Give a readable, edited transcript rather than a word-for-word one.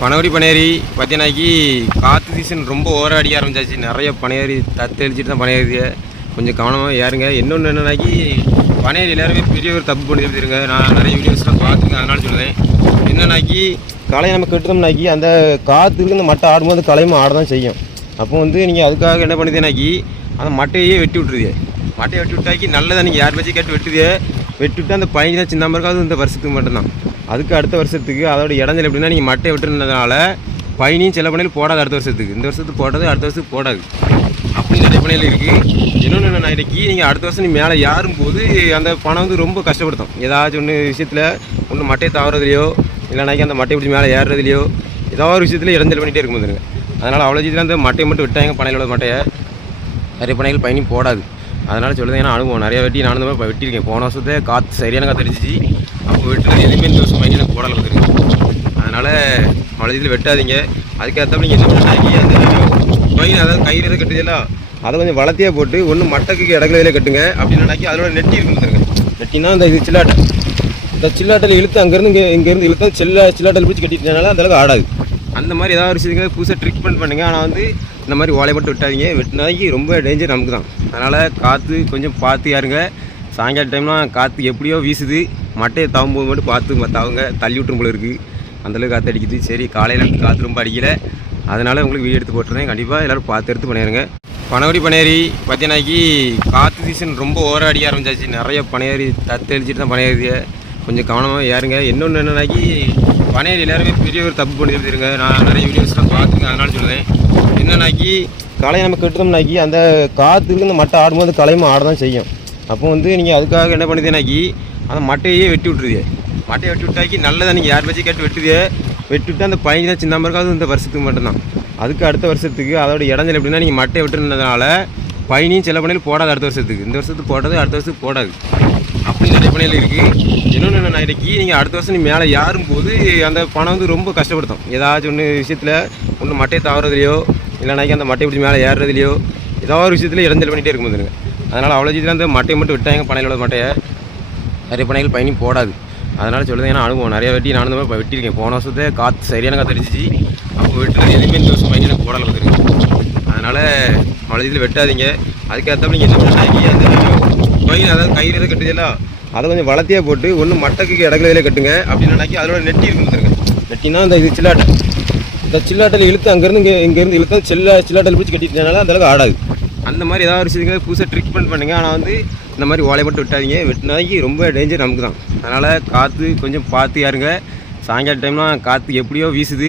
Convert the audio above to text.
பனவடி பனையேறி பார்த்தீங்கன்னாக்கி காற்று சீசன் ரொம்ப ஓவராக அடிக்க ஆரம்பிச்சாச்சு. நிறைய பனையேறி தத்தெளிச்சிட்டு தான் பனையேறிய கொஞ்சம் கவனமாக ஏறுங்க. இன்னொன்று என்னன்னாக்கி பனையேறி எல்லாருமே பெரிய ஒரு தப்பு பண்ணி வச்சுருங்க. நான் நிறைய வீடியோஸ்லாம் பார்த்துருக்கேன், அதனால சொல்லுவேன். என்னன்னாக்கி களையை நம்ம கட்டுறோம்னாக்கி அந்த காற்றுக்கு இந்த மட்டை ஆடும்போது களையும் ஆட தான் செய்யும். அப்போ வந்து நீங்கள் அதுக்காக என்ன பண்ணுதுனாக்கி அந்த மட்டையே வெட்டி விட்டுருது. மட்டையை வெட்டி விட்டாக்கி நல்லதாக நீங்கள் யார் வச்சு கேட்டு வெட்டுது வெட்டிவிட்டு அந்த பயணி தான் சின்ன இருக்காது இந்த வருஷத்துக்கு மட்டும்தான். அதுக்கு அடுத்த வருஷத்துக்கு அதோட இடஞ்சல் எப்படின்னா நீங்கள் மட்டை விட்டுறதுனால பயணியும் சில பணியில் போடாது. அடுத்த வருஷத்துக்கு இந்த வருஷத்துக்கு போடாது, அடுத்த வருஷத்துக்கு போடாது. அப்படி நிறைய பணியில் இருக்குது. இன்னொன்று என்ன இன்றைக்கி நீங்கள் அடுத்த வருஷம் நீ மேலே ஏறும்போது அந்த பணம் வந்து ரொம்ப கஷ்டப்படுத்தும். ஏதாச்சும் ஒன்று விஷயத்தில் ஒன்று மட்டையை தவறதுலையோ இல்லைனாக்கி அந்த மட்டையை பிடிச்சி மேலே ஏறுறதுலையோ ஏதோ ஒரு விஷயத்தில் இடஞ்சல் பண்ணிகிட்டே இருக்கும் வந்துருங்க. அதனால் அவ்வளோ விஷயத்தில் அந்த மட்டையை மட்டும் விட்டாங்க பனையிலோட மட்டையை நிறைய பனைகள் பயணி போடாது. அதனால் சொல்லுறது ஏன்னா அனுபவம் நிறைய வெட்டி நானும் தான் இப்போ வெட்டியிருக்கேன். போன வருஷத்தை காற்று சரியான காற்று அடிச்சிச்சு. அப்போ வெட்டுறது எதுவுமே இந்த வருஷம் பயணி எனக்கு போடலை வந்துருங்க. அதனால் மழை இதில் வெட்டாதீங்க. அதுக்கேற்ற நீங்கள் என்ன பண்ணாக்கி அந்த பயணி அதாவது கயிறு எதை கட்டுதெல்லாம் அதை கொஞ்சம் வளர்த்தியாக போட்டு ஒன்று மட்டைக்கு இடங்களே கட்டுங்க. அப்படின்னாக்கி அதோட நெட்டி இருக்கும் வந்துருங்க. நெட்டினா இந்த இது சில்லாட்டை இந்த சில்லாட்டில் இழுத்து அங்கேருந்து இங்கேருந்து இழுத்து சில்லாட்டில் பிடிச்சி கட்டிட்டனால அந்தளவுக்கு ஆடாது. அந்த மாதிரி ஏதாவது ஒரு விஷயத்துக்கு புதுசாக ட்ரீட்மெண்ட் பண்ணுங்கள். ஆனால் வந்து இந்த மாதிரி ஓலை மட்டும் விட்டாதீங்க. வெட்டினாக்கி ரொம்ப டேஞ்சர் நமக்கு தான். அதனால் காற்று கொஞ்சம் பார்த்து யாருங்க. சாயங்கால டைம்லாம் காற்று எப்படியோ வீசுது. மட்டையை தவும்போது மட்டும் பார்த்து தவங்க தள்ளி விட்டுரும் போல இருக்குது. அந்தளவுக்கு காற்று அடிக்குது. சரி காலையில் காற்று ரொம்ப அடிக்கலை, அதனால் உங்களுக்கு வீடியோ எடுத்து போட்டுருந்தேன். கண்டிப்பாக எல்லோரும் பார்த்து எடுத்து பண்ணிடுங்க. பனவடி பனையேறி பார்த்தீங்கன்னாக்கி காற்று சீசன் ரொம்ப ஓவராக அடிக்க ஆரம்பிச்சாச்சு. நிறைய பனையேறி தத்தெளிச்சிட்டு தான் பனையேறிய கொஞ்சம் கவனமாக ஏறுங்க. இன்னொன்று என்னன்னாக்கி பனையேறி எல்லாருமே பெரிய ஒரு தப்பு பண்ணி வச்சுருங்க. நான் நிறைய வீடியோஸ்லாம் பார்த்துருக்கேன், அதனால சொல்லுவேன். என்னன்னாக்கி களையை நம்ம கட்டுறோம்னாக்கி அந்த காற்றுக்கு இந்த மட்டை ஆடும்போது களையும் ஆட தான் செய்யும். அப்போ வந்து நீங்கள் அதுக்காக என்ன பண்ணுதுனாக்கி அந்த மட்டையே வெட்டி விட்டுருது. மட்டையை வெட்டி விட்டாக்கி நல்லதாக நீங்கள் யார் வச்சு கேட்டு வெட்டுது வெட்டிவிட்டு அந்த பயணி தான் சின்ன இருக்காது இந்த வருஷத்துக்கு மட்டும்தான். அதுக்கு அடுத்த வருஷத்துக்கு அதோட இடஞ்சல் எப்படின்னா நீங்கள் மட்டையை விட்டுறதுனால பயணியும் சில பணியில் போடாது. அடுத்த வருஷத்துக்கு இந்த வருஷத்துக்கு போடாது, அடுத்த வருஷத்துக்கு போடாது. அப்படி நிறைய பணியில் இருக்குது. இன்னொன்று என்ன இன்றைக்கி நீங்கள் அடுத்த வருஷம் நீ மேலே ஏறும்போது அந்த பணம் வந்து ரொம்ப கஷ்டப்படுத்தும். ஏதாச்சும் ஒன்று விஷயத்தில் ஒன்று மட்டையை தவறதுலையோ இல்லைனாக்கி அந்த மட்டையை பிடிச்சி மேலே ஏறுறதுலையோ ஏதோ ஒரு விஷயத்தில் இடஞ்சல் பண்ணிகிட்டே இருக்கும் வந்துருங்க. அதனால் அவ்வளோ விஷயத்தில் அந்த மட்டையை மட்டும் விட்டாங்க பனையிலோட மட்டையை நிறைய பனைகள் பயணி போடாது. அதனால் சொல்லுறது ஏன்னா அனுபவம் நிறைய வெட்டி நானும் தான் இப்போ வெட்டியிருக்கேன். போன வருஷத்தை காற்று சரியான காற்று அடிச்சிச்சு. அப்போ வெட்டுறது எதுவுமே இந்த வருஷம் பயணி எனக்கு போடலை வந்துருங்க. அதனால் மழை இதில் வெட்டாதீங்க. அதுக்கேற்ற நீங்கள் என்ன பண்ணாக்கி அந்த பயணி அதாவது கயிறு எதை கட்டுதெல்லாம் அதை கொஞ்சம் வளர்த்தியாக போட்டு ஒன்று மட்டைக்கு இடங்களே கட்டுங்க. அப்படின்னாக்கி அதோட நெட்டி இருக்கும் வந்துருங்க. நெட்டினா இந்த இது சில்லாட்டை இந்த சில்லாட்டில் இழுத்து அங்கேருந்து இங்கேருந்து இழுத்து சில்லாட்டில் பிடிச்சி கட்டிட்டனால அந்தளவுக்கு ஆடாது. அந்த மாதிரி ஏதாவது ஒரு விஷயத்துக்கு புதுசாக ட்ரீட்மெண்ட் பண்ணுங்கள். ஆனால் வந்து இந்த மாதிரி ஓலை மட்டும் விட்டாதீங்க. வெட்டினாக்கி ரொம்ப டேஞ்சர் நமக்கு தான். அதனால் காற்று கொஞ்சம் பார்த்து யாருங்க. சாயங்கால டைம்லாம் காற்று எப்படியோ வீசுது.